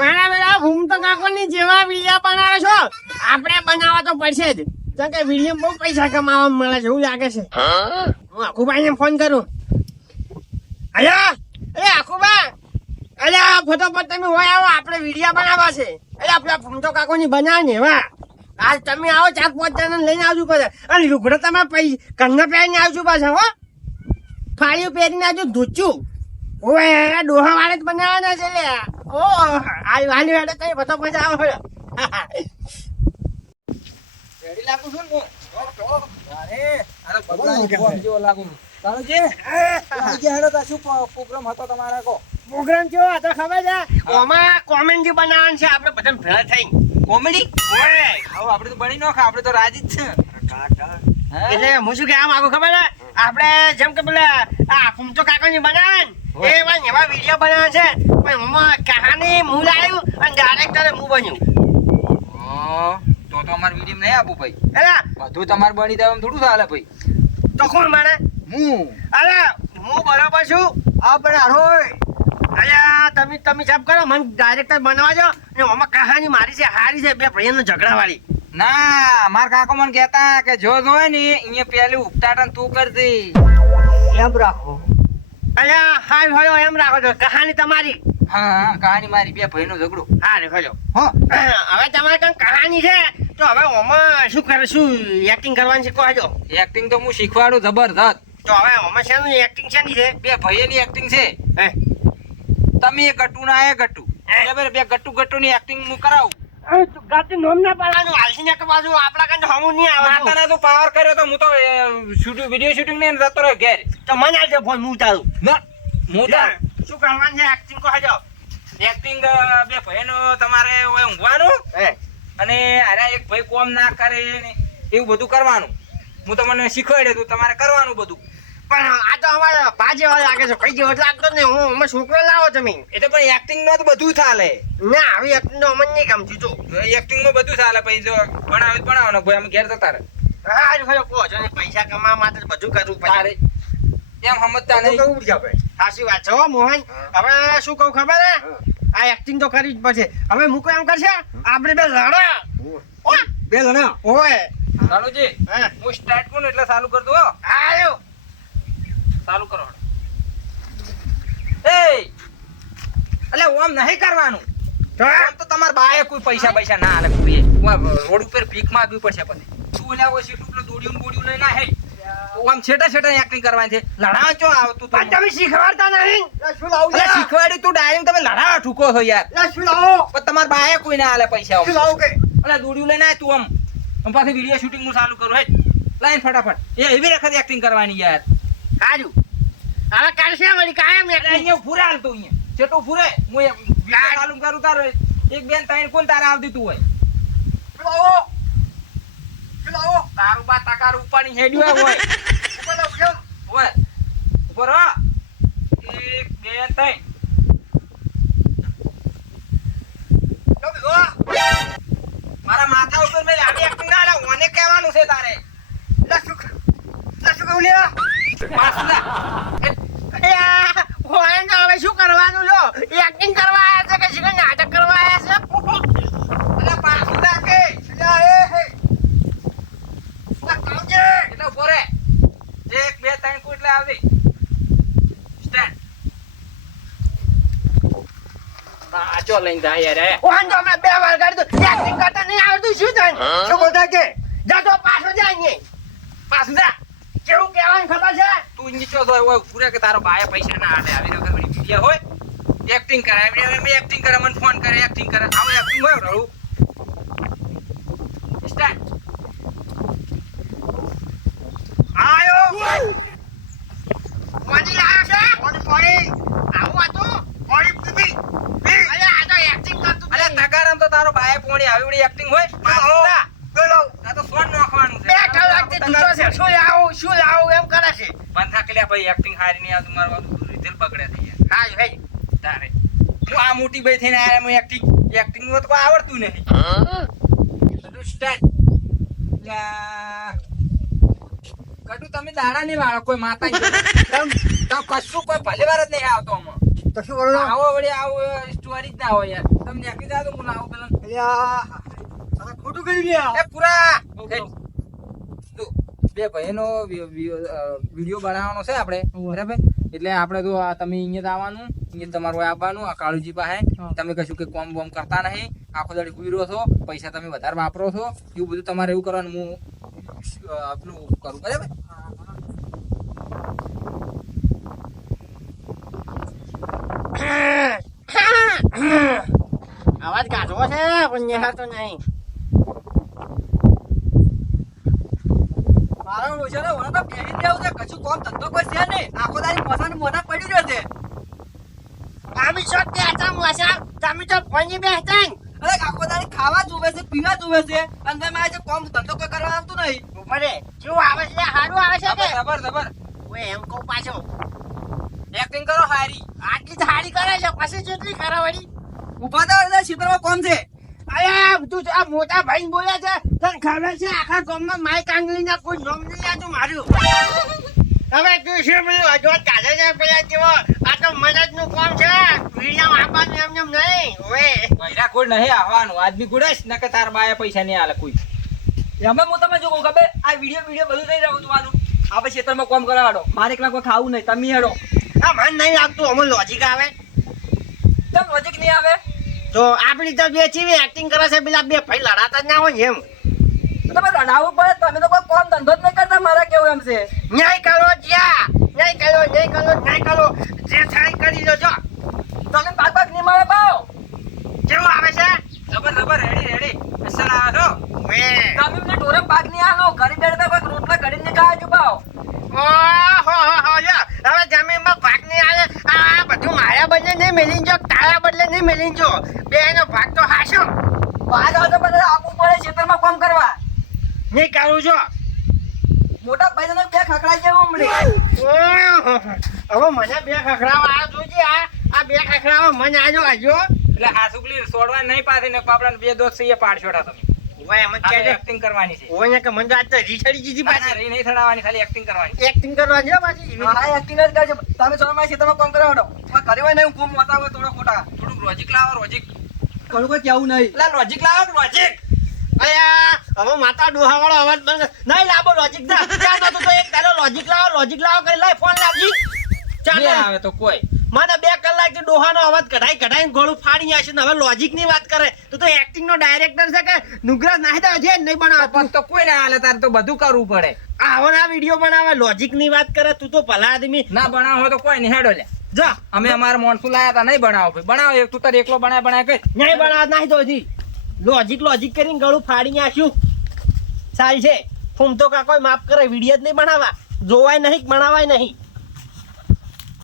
મારા બેટા ભૂમતો કાકોની જેવા વીડિયો બનાવો છો. આપણે બનાવવા તો પડશે જ. કેમ કે વીડિયો બહુ પૈસા કમાવા મળે છે, એવું લાગે છે. હું આખુભાઈને ફોન કરું. અલ્યા, એ આખુબા અલ્યા ફટોફટ તમે હોય આવો, આપણે વીડિયો બનાવવા છે. એટલે આપણા ભૂમતો કાકોની બનાવે ને વાહ આજ તમે આવો ચાર પાંચ જણા લઈને આવજો પાછા. અને લુગડો તમે પૈ, કન્ના પહેરીને આવજો પાછા, હો. ફાળીઓ પહેરીને આવજો ધૂચું ઓએ ડોહા વાળે જ બનાવવાના છે લે ઓ આ વાલી વાળે કઈ બધો મજા આવે. રેડી લાગુ છું ને અરે અરે ભગવાન જેવો લાગુ છું. કાળુજી, આજે હેડો તા શું પ્રોગ્રામ હતો તમારા કો પ્રોગ્રામ કેવો હતો ખબર છે? ઓમાં કોમેડી બનાવવાનું છે? આપણે બધા ભેળા થઈ. કોમેડી? આવો આપણે તો બની નોખા આપણે તો રાજી જ છે? એટલે હું શું કહેવા માંગુ ખબર છે? આપણે જેમ કે પેલા આ ફૂમતો કાકાની બનાવે ને એ એવા વીડિયો બનાવે છે પણ એમાં કહાની હું લાવ્યું અને ડાયરેક્ટરે હું બન્યું. તો તો અમારે વીડિયો નહીં આપવું ભાઈ. એટલે બધું તમારે બની જાય એમ થોડું ચાલે ભાઈ. તો કોણ માને? હું. અરે હું બરાબર છું. તમે તમે સાહેબ કરો મને ડાયરેક્ટર બનાવવા દો. ને આમાં કહાની મારી છે હારી છે બે ભાઈઓનો ઝઘડા વાળી ના માર કાકો મને કહેતા કે જો જોય ને અહીંયા પેલું ઉપટાટન તું કરતી. એમ રાખો અલ્યા હાલ હળો એમ રાખો છો. કહાની તમારી. હા કહાની મારી બે ભાઈનો ઝઘડો. હા રે હળો હો. હવે તમારે કંઈ કહાની છે? તો હવે આમાં શું કરે શું એક્ટિંગ કરવાની શીખવા કહો એક્ટિંગ તો હું શીખવાડું જબરદસ્ત તો હવે આમાં શેનું એક્ટિંગ શેની છે? બે ભાઈની એક્ટિંગ છે. તમે એ ગટ્ટુ ના એ ગટુ. બરાબર બે ગટ્ટુ ગટુ ની એક્ટિંગ હું કરાવું. ગાતે નોમ ના પાડવાનું. હાલસી ને બાજુ આપણા કાંઈ તો હમું નહીં આવે. માતાને તો પાવર કર્યો તો હું તો શૂટિંગ વીડિયો શૂટિંગ ને જતો રહ્યો ઘેર. તો મને આજે ફોન હું તારું ના હું તો શું કરવાનું છે? એક્ટિંગ કહો એક્ટિંગ બે ભાઈનો તમારે ઊંઘવાનું હે. અને અરે એક ભાઈ કોમ ના કરે ને એવું બધું કરવાનું. હું તમને શીખવાડ્યું તું તમારે કરવાનું બધું. પણ આ તો અમારે ભાજે વાળા લાગે છે. કઈ જેવો લાગતો ને હું અમે છોકરો લાવો તમે. એ તો પણ એક્ટિંગમાં તો બધું ચાલે ના આવી એક્ટિંગ તો અમને નહીં કામ જો. એક્ટિંગમાં બધું ચાલે પછી જો ભણાવે ભણાવવાનો ભાઈ અમે ઘેર જતા રહે. હા ભાઈ કહો છો પૈસા કમાવા માટે બધું કરવું પડે એમ સમજતા નહીં. કરવું પડશે ભાઈ? સાચી વાત છે હો મોહન. હવે શું કહું ખબર હે? આ એક્ટિંગ તો કરવી જ પડશે હવે મૂકો એમ કરશે? આપણે બે લડા. બે જણા ઓય. ચાલુજી હું. સ્ટાર્ટ કરું એટલે ચાલુ કરતો હો. આયો. ચાલુ કરો એ એટલે ઓમ નહીં કરવાનું. આમ તો તમાર બાએ કોઈ પૈસા પૈસા ના આલે કોઈ. રોડ ઉપર ભીખ માંગવી પડશે પછી તું ઓલા ઓછી ટુકડો દોડ્યું બોડ્યું નહીં ના હે આમ છેટા છેટા એક્ટિંગ કરવાની છે? લડાવા ચો આવતું તું? પણ તમે શીખવાડતા નહીં. શું લાવું અલે શીખવાડી તું ડાયરેક્ટ તમે લડાવા ઠૂકો છો યાર. શું લાવો? પણ તમાર બાએ કોઈ ના આલે પૈસા શું લાવું કે અલે દોડ્યું લઈને આય તું આમ. આમ પાછી વીડિયો શૂટિંગનું ચાલુ કરું હે લાઈન ફટાફટ. એ એવી રખત એક્ટિંગ કરવાની યાર. સારું હવે કરશે વળી કાયમ. અહીંયા ફૂરે હાલતું અહીંયા. છેટું ફૂરે હું ચાલુ કરું તારો. એક બેન ત્રણ કોણ તારે આવતી તું હોય? તારું બા તકાર ઉપાડી હેડ્યું હોય. ઉપર હોય. ઉપર હો એક બે ત્રણ કેમ જો મારા માથા ઉપર મેં આડી એક્ટિંગ ના આલે ઓને કહેવાનું છે તારે લા શું લા શું કહું લ્યા પાછું જા. એ આ ભોળાને તો હવે શું કરવાનું લો એક્ટિંગ કરવા આવ્યા છે કે શીખર નાટક કરવા આવ્યા છે અલે પાછું જા કે લ્યા એ હે લા કાવજે એટલે ઊભો રે એક બે ત્રણ કોઈ એટલે આવતી સ્ટેન્ડ પાછો લઈને જા યાર હે. તો અમે બે વાર દો. એક્ટિંગ કરતા નહીં આવડતું શું થાય? શું બોલતા કે? જા તો પાછો જાય અહીંયા. પાછું જા. કેવું કહેવાનું ખબર છે? તું નીચો તો હોય પૂરે કે તારો ભાઈ પૈસા ના આલે. આવી વખત વળી હોય. એક્ટિંગ કરે આવી હવે એક્ટિંગ કરે મને ફોન કરે એક્ટિંગ કરે. આવું એક્ટિંગ હોય રહું સ્ટાર્ટ આયો પાણી લાવ્યો છે પાણી પાણી આવું હતું પાણી પીધી પી અરે આ તો એક્ટિંગ કરતું અલે નહીં. તગારામ તો તારો બાએ પોણી આવી વળી એક્ટિંગ હોય પાછું જા. બોલો આ તો ફોન નાખવાનું છે બે શું લાવું? શું લાવું? એમ કરે છે. બંધ થાકલ્યા ભાઈ એક્ટિંગ હારી નહીં આવતું મારું બધું બગડે થઈ જાય. હા ભાઈ. તારે. હું આ મોટી ભાઈ થઈને આયા હું એક્ટિંગ એક્ટિંગનું તો કોઈ આવડતું નહીં. કડું સ્ટાર્ટ તમે દાડા નહીં વાળો કોઈ માતા કશું કોઈ ભલે વાર જ નહીં આવતો આમાં. તો કરો આવો વળી આવો સ્ટોરી જ ના હોય યાર. તમે નેકી જા તો હું ના પેલા. ખોટું કરી ગયા પૂરા. બે ભાઈનો વીડિયો બનાવવાનો છે આપણે બરાબર એટલે આપણે તો તમે અહીંયા આવવાનું અહીંયા તમારું આવવાનું આ કાળુજી પાસે તમે કશું કે કોમ બોમ કરતા નહીં આખો દાડી ગુઈરો છો પૈસા તમે વધારે વાપરો છો એવું બધું તમારે એવું કરવાનું હું અ, કરું બરાબર અવાજ કાઢવો છે પણ નિહાળતો નહીં મારા તો જ છે. કશું કોમ ધંધો કોઈ છે નહીં. આખો મોસાને મોઢા મોસા? તમે તો ફોની અરે આખો દાડી ખાવા જોવે છે પીવા જોવે છે. અને તમે કોમ ધંધો કોઈ કરવા આવતું નહીં. કેવું આવે છે? સારું આવે છે કે? જબર જબર ઓય એમ કહું પાછો. એક્ટિંગ કરો હારી. આટલી તો હારી કરે છે. પછી જેટલી ખરા વળી. ઊભા તો એટલે કોમ છે. અરે તું આ મોટા ભાઈ બોલે છે તને ખબર છે આખા ગામમાં માય આંગળી ના કોઈ નામ નહીં આતું માર્યું હવે તું શું પેલું અજવાત કાઢે છે પેલા જેવો? આ તો મદદનું કામ છે વીડિયો આપવાનું એમ એમ નહીં ઓય બૈરા કોઈ નહીં આવવાનું આદમી ગુડેશ નકે તાર બાએ પૈસા નહીં આલે કોઈ. એમાં હું તમે જો કહું ખબર? આ વીડિયો વીડિયો બધું નહીં રહું તમારું આપણે ક્ષેત્રમાં કોમ કરાવડો મારે એકલા કોઈ ખાવું નહીં તમે હેડો. આ મન નહીં લાગતું અમને લોજિક આવે. તમ લોજિક નહીં આવે? તો આપણી તો બે ચીવી એક્ટિંગ કરે છે પેલા બે ભાઈ લડાતા જ ના હોય એમ. તો તમે રડાવવું પડે તમે તો કોઈ કોમ ધંધો જ નહીં કરતા મારા કેવું એમ છે? ન્યાય કરો જ્યાં ન્યાય કરો ન્યાય કરો ન્યાય કરો જે થાય કરી દો જો તમે પાક પાક નહીં મળે પાવ કેવું આવે છે? જબર જબર રેડી રેડી અસલ આવે છો તમે મને ઢોરે પાક નહીં આવો ઘરે બેઠા કોઈ રોટલા ઘડી ને ખાવા જો પાવ ઓહો હો હો. હવે જમીનમાં પાક નહીં આવે. આ બધું મારા બને નહીં મેલી જો નહીં મેલીન જો. બેનો ભાગ તો હાશો ભાગ આવતો બધા આપવું પડે ખેતરમાં કોમ કરવા. નહીં કરું જો. મોટા ભાઈ બે ખકડા જેવું હમણે? હવે મને બે ખખડાવા આ જોજે આ. આ બે ખખડાવા મને આજો આજો એટલે આ સુગલી છોડવા નહીં પાછી ને પાપડા બે દોસ્ત છે એ છોડા તમે. ઓય એમ એક્ટિંગ કરવાની છે. ઓય કે મને તો આજ રીછડી પાછી. રી નહીં થડાવાની ખાલી એક્ટિંગ કરવાની એક્ટિંગ કરવા પાછી. હા એક્ટિંગ જ કરજો. તમે મારા ક્ષેત્રમાં કોમ કરાવડો. ઘરે હોય ને હું થોડો ખોટા. લોજિક લાવો લોજિક ઘણું કોઈ કેવું નહીં. એટલે લોજિક લાવો લોજિક અયા હવે માતા ડોહા વાળો અવાજ બંધ નહીં લાવો લોજિક ના. નતું તો એક તારો લોજિક લાવો લોજિક લાવો કરી લાય ફોન લાવજી. ચાલો. આવે તો કોઈ. મને બે કલાકથી ડોહાનો અવાજ કઢાઈ કઢાઈને ગોળું ફાડી આવશે ને હવે લોજિકની વાત કરે. તું તો એક્ટિંગ નો ડાયરેક્ટર છે કે નુગરા નાહી દે છે નહીં બનાવતો. પણ તો કોઈ ના હાલે તારે તો બધું કરવું પડે. આવો ના વીડિયો બનાવે લોજિકની વાત કરે તું તો ભલા આદમી. ના બનાવો તો કોઈ નહીં હેડો લે જા. અમે અમારા મોણસું લાયા હતા નહીં બનાવો ભાઈ. બનાવો એક તું તારે એકલો બનાય બનાય કઈ નહીં બનાવ નાહી દો હજી. લોજિક લોજિક કરીને ગળું ફાડી નાખ્યું. સારી છે. ફૂમ તો કાકોય માફ કરે વીડિયો જ નહીં બનાવવા. જોવાય નહીં બનાવાય નહીં.